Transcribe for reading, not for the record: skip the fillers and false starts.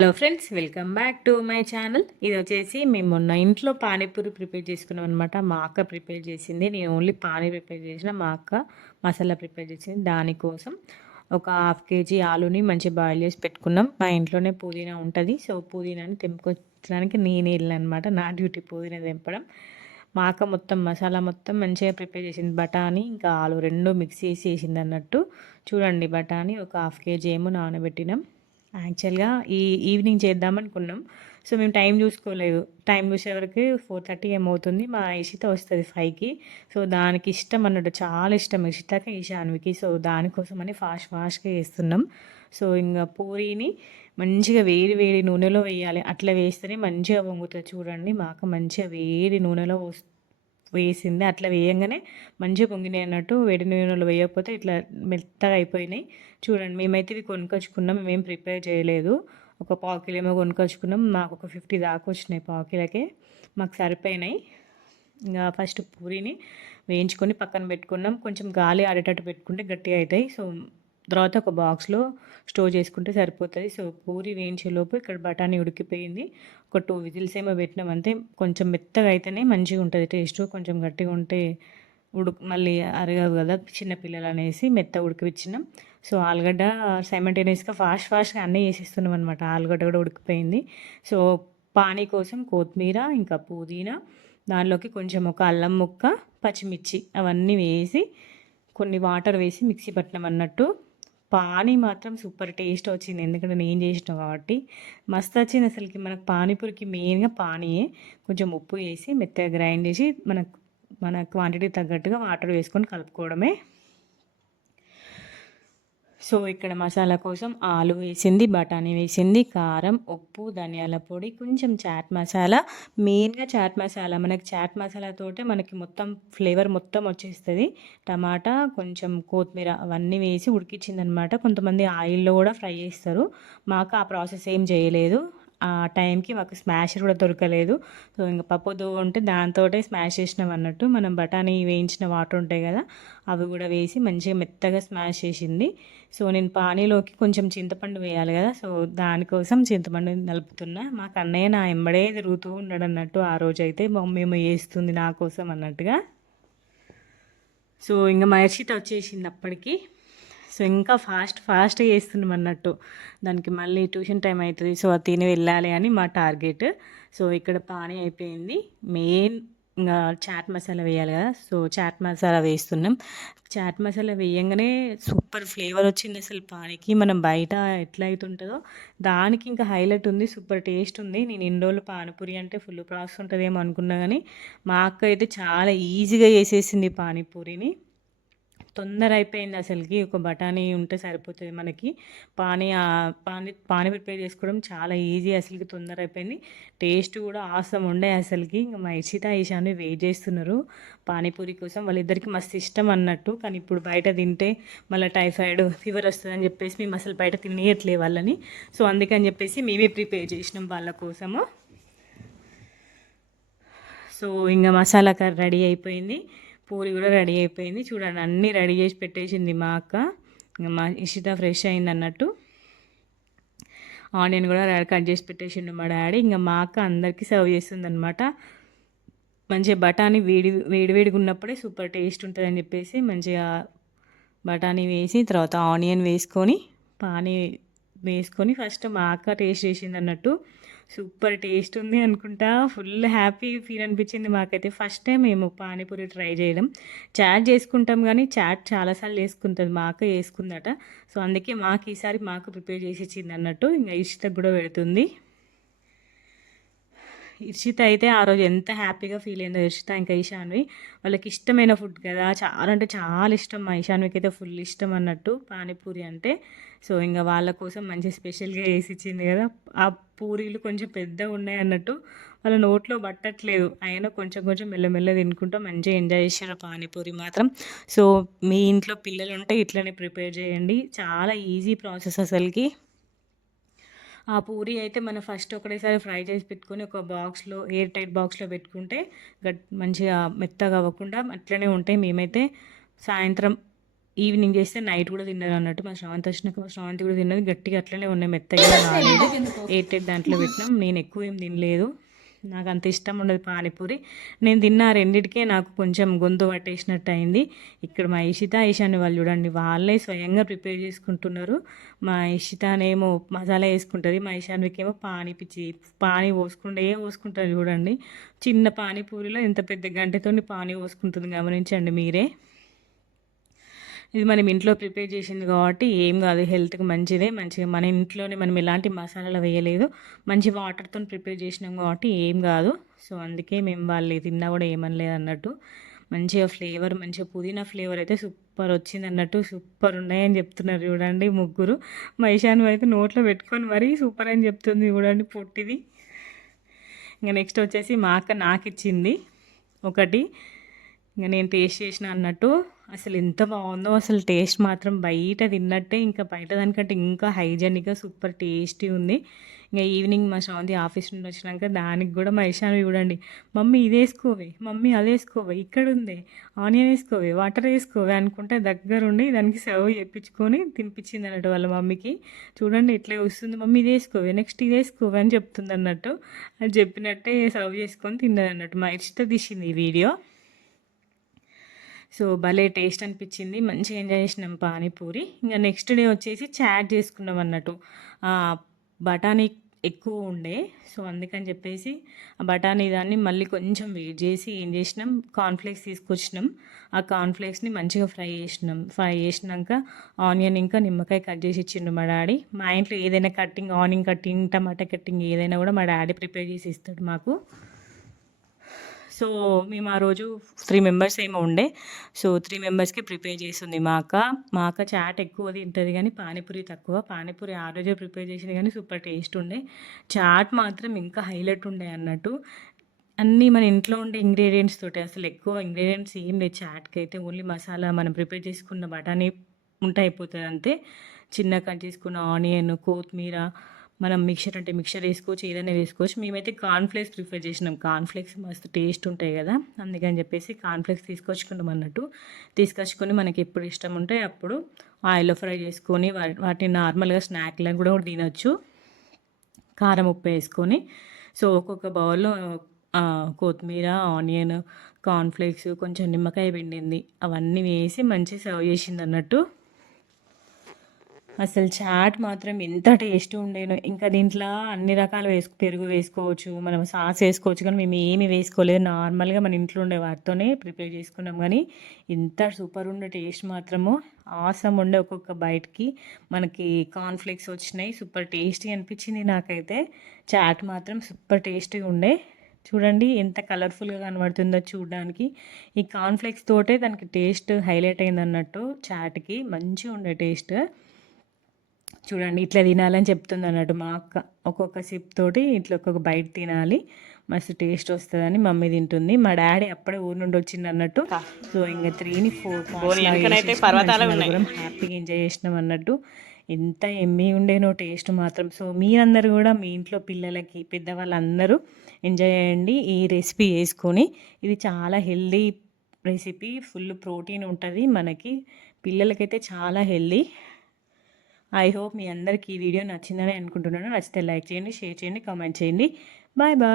Hello friends, welcome back to my channel. ఇది వచ్చేసి మేము మొన్న ఇంట్లో పానీపూరి ప్రిపేర్ చేసుకున్నాం అనమాట. మా అక్క ప్రిపేర్ చేసింది. నేను ఓన్లీ పానీ ప్రిపేర్ చేసిన, మా అక్క మసాలా ప్రిపేర్ చేసింది. దానికోసం ఒక హాఫ్ కేజీ ఆలుని మంచిగా బాయిల్ చేసి పెట్టుకున్నాం. మా ఇంట్లోనే పుదీనా ఉంటుంది. సో పుదీనాని తెంపుకోవడానికి నేనే వెళ్ళాను అనమాట. నా డ్యూటీ పుదీనా తెంపడం. మా అక్క మొత్తం మసాలా మొత్తం మంచిగా ప్రిపేర్ చేసింది. బఠానీ ఇంకా ఆలు రెండు మిక్స్ చేసి వేసింది అన్నట్టు. చూడండి, బఠానీ ఒక హాఫ్ కేజీ ఏమో నానబెట్టినాం. యాక్చువల్‌గా ఈవినింగ్ చేద్దామనుకున్నాం. సో, మేము టైం చూసుకోలేదు. టైం చూసేవరకు 4:30 ఏమో అవుతుంది. మా ఇషిత వస్తది 5కి. సో, దానికి ఇష్టం అన్నట్టు, చాలా ఇష్టం ఇషితకి, ఈశాన్వికి. సో, దానికోసమని ఫాస్ట్‌గా చేస్తున్నాం. సో, ఇంగ పూరీని మంచిగా వేడి వేడి నూనెలో వేయాలి. అట్లా వేస్తేనే మంచిగా పొంగుతది. చూడండి, మా అక్క మంచిగా వేడి నూనెలో వేసింది. అట్లా వేయంగానే మంచిగా పొంగినాయి అన్నట్టు. వేడి నూనెలో వేయకపోతే ఇట్లా మెత్తగా అయిపోయినాయి. చూడండి, మేమైతే ఇవి కొనుక్కొచ్చుకున్నాం. మేమేం ప్రిపేర్ చేయలేదు. ఒక పావు కిలో ఏమో కొనుక్కొచ్చుకున్నాం. మాకు ఒక 50 దాకా వచ్చినాయి పావు కిలోకే. మాకు సరిపోయినాయి. ఇంకా ఫస్ట్ పూరీని వేయించుకొని పక్కన పెట్టుకున్నాం. కొంచెం గాలి ఆడేటట్టు పెట్టుకుంటే గట్టిగా అవుతాయి. సో, తర్వాత ఒక బాక్స్లో స్టోర్ చేసుకుంటే సరిపోతుంది. సో, పూరి వేయించేలోపు ఇక్కడ బఠానీ ఉడికిపోయింది. ఒక 2 విజిల్స్ ఏమో పెట్టినాం అంతే. కొంచెం మెత్తగా అయితేనే మంచిగా ఉంటుంది టేస్ట్. కొంచెం గట్టిగా ఉంటే మళ్ళీ అరగవు కదా చిన్నపిల్లలు అనేసి మెత్తగా ఉడికిపించినాం. సో, ఆలుగడ్డ సైమల్టేనియస్గా ఫాస్ట్గా అన్నీ వేసేస్తున్నాం అనమాట. ఆలుగడ్డ కూడా ఉడికిపోయింది. సో, పానీ కోసం కొత్తిమీర ఇంకా పుదీనా, దానిలోకి కొంచెం ఒక అల్లం ముక్క, పచ్చిమిర్చి అవన్నీ వేసి కొన్ని వాటర్ వేసి మిక్సీ పట్టినాం అన్నట్టు. పానీ మాత్రం సూపర్ టేస్ట్ వచ్చింది. ఎందుకంటే నేను చేసిన కాబట్టి మస్తు వచ్చింది. అసలుకి మనకు పానీపూరికి మెయిన్గా పానీయే. కొంచెం ఉప్పు వేసి మెత్తగా గ్రైండ్ చేసి మన క్వాంటిటీ తగ్గట్టుగా వాటర్ వేసుకొని కలుపుకోవడమే. సో, ఇక్కడ మసాలా కోసం ఆలు వేసింది, బఠానీ వేసింది, కారం, ఉప్పు, ధనియాల పొడి, కొంచెం చాట్ మసాలా. మెయిన్గా చాట్ మసాలా. మనకి చాట్ మసాలాతోటే మనకి మొత్తం ఫ్లేవర్ మొత్తం వచ్చేస్తుంది. టమాటా, కొంచెం కొత్తిమీర అవన్నీ వేసి ఉడికించిందనమాట. కొంతమంది ఆయిల్లో కూడా ఫ్రై చేస్తారు. మాకు ఆ ప్రాసెస్ ఏం చేయలేదు. ఆ టైంకి మాకు స్మాషర్ కూడా దొరకలేదు. సో, ఇంక పప్పుతో ఉంటే దాంతోటే స్మాష్ చేసినాం అన్నట్టు. మనం బఠానీ వేయించిన వాటర్ ఉంటాయి కదా, అవి కూడా వేసి మంచిగా మెత్తగా స్మాష్ చేసింది. సో, నేను పానీలోకి కొంచెం చింతపండు వేయాలి కదా, సో దానికోసం చింతపండు నలుపుతున్నా. మాకు అన్నయ్య నా ఎంబడే తిరుగుతూ ఉన్నాడు అన్నట్టు. ఆ రోజైతే మమ్మీ ఏమో వేస్తుంది నా కోసం అన్నట్టుగా. సో, ఇంక మా హర్షిత వచ్చేసింది అప్పటికి. సో, ఇంకా ఫాస్ట్గా చేస్తున్నాం అన్నట్టు. దానికి మళ్ళీ ట్యూషన్ టైం అవుతుంది. సో, అది తిని వెళ్ళాలి అని మా టార్గెట్. సో, ఇక్కడ పానీ అయిపోయింది. మెయిన్ ఇంకా చాట్ మసాలా వేయాలి కదా, సో చాట్ మసాలా వేస్తున్నాం. చాట్ మసాలా వేయంగానే సూపర్ ఫ్లేవర్ వచ్చింది అసలు పానీకి. మనం బయట ఎట్లా అవుతుంటుందో దానికి ఇంకా హైలైట్ ఉంది. సూపర్ టేస్ట్ ఉంది. నేను ఇన్ని రోజులు పానీపూరి అంటే ఫుల్ ప్రాసెస్ ఉంటుందేమో అనుకున్నా కానీ మా అక్క అయితే చాలా ఈజీగా చేసేసింది పానీపూరిని. తొందర అయిపోయింది అసలుకి. ఒక బఠానీ ఉంటే సరిపోతుంది మనకి. పానీ ప్రిపేర్ చేసుకోవడం చాలా ఈజీ అసలుకి. తొందర అయిపోయింది. టేస్ట్ కూడా ఆసం ఉండే అసలుకి. ఇంకా మా ఇషిత, ఈశాన్వి వెయిట్ చేస్తున్నారు పానీపూరి కోసం. వాళ్ళిద్దరికి మస్తు ఇష్టం అన్నట్టు. కానీ ఇప్పుడు బయట తింటే మళ్ళీ టైఫాయిడ్ ఫీవర్ వస్తుందని చెప్పేసి మేము అసలు బయట తినేయట్లే వాళ్ళని. సో, అందుకని చెప్పేసి మేమే ప్రిపేర్ చేసినాం వాళ్ళ కోసము. సో, ఇంక మసాలా కర్రీ రెడీ అయిపోయింది. పూరి కూడా రెడీ అయిపోయింది. చూడండి, అన్నీ రెడీ చేసి పెట్టేసింది మా అక్క. ఇంక మా ఇషిత ఫ్రెష్ అయింది అన్నట్టు. ఆనియన్ కూడా కట్ చేసి పెట్టేసిండు మా డాడీ. ఇంకా మా అక్క అందరికీ సర్వ్ చేస్తుంది అనమాట. మంచిగా బఠానీ వేడివేడిగా ఉన్నప్పుడే సూపర్ టేస్ట్ ఉంటుందని చెప్పేసి మంచిగా బఠానీ వేసి తర్వాత ఆనియన్ వేసుకొని పానీ వేసుకొని ఫస్ట్ మా అక్క టేస్ట్ చేసింది అన్నట్టు. సూపర్ టేస్ట్ ఉంది అనుకుంటా. ఫుల్ హ్యాపీ ఫీల్ అనిపించింది మాకైతే. ఫస్ట్ టైం మేము పానీపూరి ట్రై చేయడం. చాట్ చేసుకుంటాం కానీ చాట్ చాలాసార్లు చేసుకుంటుంది, మా అక్క చేసుకుందట. సో, అందుకే మాకు ఈసారి మాకు ప్రిపేర్ చేసి ఇచ్చింది అన్నట్టు. ఇంకా ఇష్టకు కూడా పెడుతుంది. ఇర్షిత అయితే ఆ రోజు ఎంత హ్యాపీగా ఫీల్ అయిందో. ఇర్షిత ఇంకా ఈశాన్వి వాళ్ళకి ఇష్టమైన ఫుడ్ కదా, చాలా అంటే చాలా ఇష్టం. మా ఈశాన్వికి అయితే ఫుల్ ఇష్టం అన్నట్టు పానీపూరి అంటే. సో, ఇంకా వాళ్ళ కోసం మంచి స్పెషల్గా వేసి ఇచ్చింది కదా. ఆ పూరీలు కొంచెం పెద్దగా ఉన్నాయి అన్నట్టు. వాళ్ళ నోట్లో పట్టట్లేదు, అయినా కొంచెం కొంచెం మెల్లమెల్ల తినుకుంటూ మంచిగా ఎంజాయ్ చేశారు పానీపూరి మాత్రం. సో, మీ ఇంట్లో పిల్లలు ఉంటే ఇట్లనే ప్రిపేర్ చేయండి. చాలా ఈజీ ప్రాసెస్ అసలుకి. ఆ పూరి అయితే మనం ఫస్ట్ ఒకటేసారి ఫ్రై చేసి పెట్టుకొని ఒక బాక్స్లో, ఎయిర్ టైట్ బాక్స్లో పెట్టుకుంటే మంచిగా మెత్తగా అవ్వకుండా అట్లనే ఉంటాయి. మేమైతే సాయంత్రం ఈవినింగ్ చేస్తే నైట్ కూడా తిన్నారు అన్నట్టు. మా శ్రావంతి వచ్చినాక మా శ్రావంతి కూడా తిన్నది. గట్టిగా అట్లనే ఉన్నాయి, మెత్తగా రాలేదు. ఎయిర్ దాంట్లో పెట్టినాం. నేను ఎక్కువ ఏం తినలేదు, నాకు అంత ఇష్టం ఉండదు పానీపూరి. నేను తిన్న రెండిటికే నాకు కొంచెం గొంతు పట్టేసినట్టు అయింది. ఇక్కడ మా ఇషిత ఈశాన్య వాళ్ళు చూడండి, వాళ్ళే స్వయంగా ప్రిపేర్ చేసుకుంటున్నారు. మా ఇషితానేమో మసాలా వేసుకుంటుంది, మా ఈశాన్యకేమో పానీ పోసుకుంటారు చూడండి. చిన్న పానీపూరిలో ఎంత పెద్ద గంటతో పానీ పోసుకుంటుంది, గమనించండి మీరే. ఇది మనం ఇంట్లో ప్రిపేర్ చేసింది కాబట్టి ఏం కాదు, హెల్త్కి మంచిగా మన ఇంట్లోనే మనం ఎలాంటి మసాలాలు వేయలేదు, మంచి వాటర్తో ప్రిపేర్ చేసినాం కాబట్టి ఏం కాదు. సో అందుకే మేము వాళ్ళు తిన్నా కూడా ఏమనలేదు అన్నట్టు. మంచిగా ఫ్లేవర్, మంచిగా పుదీనా ఫ్లేవర్ అయితే సూపర్ వచ్చింది అన్నట్టు. సూపర్ ఉన్నాయని చెప్తున్నారు చూడండి ముగ్గురు. మైషాను అయితే నోట్లో పెట్టుకొని మరీ సూపర్ అని చెప్తుంది చూడండి పొట్టిది. ఇంకా నెక్స్ట్ వచ్చేసి మా అక్క నాకు ఇచ్చింది ఒకటి, ఇంకా నేను టేస్ట్ చేసిన అన్నట్టు. అసలు ఎంత బాగుందో, అసలు టేస్ట్ మాత్రం బయట తిన్నట్టే, ఇంకా బయట దానికంటే ఇంకా హైజెనిక్గా సూపర్ టేస్టీ ఉంది. ఇంకా ఈవినింగ్ మా శ్రావంతి ఆఫీస్ నుండి వచ్చినాక దానికి కూడా మా ఇషాను చూడండి, మమ్మీ ఇది వేసుకోవే, మమ్మీ అది వేసుకోవే, ఇక్కడ ఉంది ఆనియన్ వేసుకోవే, వాటర్ వేసుకోవే అనుకుంటే దగ్గరుండి దానికి సర్వ్ చేయించుకొని తినిపించింది అన్నట్టు వాళ్ళ మమ్మీకి. చూడండి ఇట్లే వస్తుంది, మమ్మీ ఇది వేసుకోవే, నెక్స్ట్ ఇది వేసుకోవే అని చెప్తుంది అన్నట్టు. అది చెప్పినట్టే సర్వ్ చేసుకొని తిన్నది అన్నట్టు. మా ఇష్టం తీసింది ఈ వీడియో. సో భలే టేస్ట్ అనిపించింది, మంచిగా ఎంజాయ్ చేసినాం పానీపూరి. ఇంకా నెక్స్ట్ డే వచ్చేసి చాట్ చేసుకున్నాం అన్నట్టు. బఠానీ ఎక్కువ ఉండే, సో అందుకని చెప్పేసి ఆ బఠానీ దాన్ని మళ్ళీ కొంచెం వేట్ చేసి ఏం చేసినాం, కార్న్ఫ్లేక్స్ తీసుకొచ్చినాం. ఆ కార్న్ఫ్లేక్స్ని మంచిగా ఫ్రై చేసినాక ఆనియన్ ఇంకా నిమ్మకాయ కట్ చేసి ఇచ్చిండు మా డాడీ. మా ఇంట్లో ఏదైనా కట్టింగ్, ఆనియన్ కట్టింగ్, టమాటా కట్టింగ్ ఏదైనా కూడా మా డాడీ ప్రిపేర్ చేసి ఇస్తాడు మాకు. సో మేము ఆ రోజు 3 మెంబర్స్ ఏమో ఉండే, సో 3 మెంబర్స్కి ప్రిపేర్ చేస్తుంది మా అక్క చాట్ ఎక్కువ తింటుంది కానీ పానీపూరి తక్కువ. పానీపూరి ఆ రోజే ప్రిపేర్ చేసింది కానీ సూపర్ టేస్ట్ ఉండే, చాట్ మాత్రం ఇంకా హైలైట్ ఉండే అన్నట్టు. అన్నీ మన ఇంట్లో ఉండే ఇంగ్రీడియంట్స్ తోటి, అసలు ఎక్కువ ఇంగ్రీడియంట్స్ ఏం లేదు చాట్కి అయితే. ఓన్లీ మసాలా మనం ప్రిపేర్ చేసుకున్న బఠానీ ఉంటే అయిపోతుంది అంతే. చిన్న కట్ చేసుకున్న ఆనియన్, కొత్తిమీర, మనం మిక్సర్ వేసుకోవచ్చు, ఏదైనా వేసుకోవచ్చు. మేమైతే కార్న్ఫ్లేక్స్ ప్రిఫర్ చేసినాం, కార్న్ఫ్లేక్స్ మస్తు టేస్ట్ ఉంటాయి కదా, అందుకని చెప్పేసి కార్న్ఫ్లేక్స్ తీసుకొచ్చుకున్నాం అన్నట్టు. తీసుకొచ్చుకొని మనకి ఎప్పుడు ఇష్టం ఉంటే అప్పుడు ఆయిల్లో ఫ్రై చేసుకొని వాటిని నార్మల్గా స్నాక్లను కూడా తినొచ్చు, కారం ఉప్పు వేసుకొని. సో ఒక్కొక్క బౌల్లో కొత్తిమీర, ఆనియన్, కార్న్ఫ్లేక్స్, కొంచెం నిమ్మకాయ పిండింది అవన్నీ వేసి మంచిగా సర్వ్ చేసింది అన్నట్టు. అసలు చాట్ మాత్రం ఎంత టేస్ట్ ఉండేనో. ఇంకా దీంట్లో అన్ని రకాలు పెరుగు వేసుకోవచ్చు, మనం సాస్ వేసుకోవచ్చు, కానీ మేము ఏమి వేసుకోలేదు, నార్మల్గా మన ఇంట్లో ఉండే వాటితోనే ప్రిపేర్ చేసుకున్నాం. కానీ ఇంత సూపర్ ఉండే టేస్ట్ మాత్రము ఆసమ్ ఉండే. ఒక్కొక్క బయటికి మనకి కార్న్ఫ్లేక్స్ వచ్చినాయి, సూపర్ టేస్టీ అనిపించింది నాకైతే. చాట్ మాత్రం సూపర్ టేస్టీగా ఉండే. చూడండి ఎంత కలర్ఫుల్గా కనబడుతుందో చూడడానికి. ఈ కార్న్ఫ్లేక్స్ తోటే దానికి టేస్ట్ హైలైట్ అయింది అన్నట్టు. చాట్కి మంచిగా ఉండే టేస్ట్. చూడండి ఇట్లా తినాలని చెప్తుంది అన్నట్టు మా అక్క. ఒక్కొక్క సిప్ తోటి ఇట్లా ఒక్కొక్క బైట్ తినాలి, మస్తు టేస్ట్ వస్తుందని మమ్మీ తింటుంది. మా డాడీ అప్పుడే ఊరు నుండి వచ్చింది అన్నట్టు. సో ఇంకా 3 4 హ్యాపీగా ఎంజాయ్ చేసినాం అన్నట్టు. ఎంత ఎమ్మీ ఉండేనో టేస్ట్ మాత్రం. సో మీరందరూ కూడా మీ ఇంట్లో పిల్లలకి, పెద్దవాళ్ళందరూ ఎంజాయ్ చేయండి ఈ రెసిపీ వేసుకొని. ఇది చాలా హెల్దీ రెసిపీ, ఫుల్ ప్రోటీన్ ఉంటుంది మనకి, పిల్లలకైతే చాలా హెల్దీ. ఐ హోప్ మీ అందరికీ ఈ వీడియో నచ్చిందని అనుకుంటున్నాను. నచ్చితే లైక్ చేయండి, షేర్ చేయండి, కామెంట్ చేయండి. Bye bye.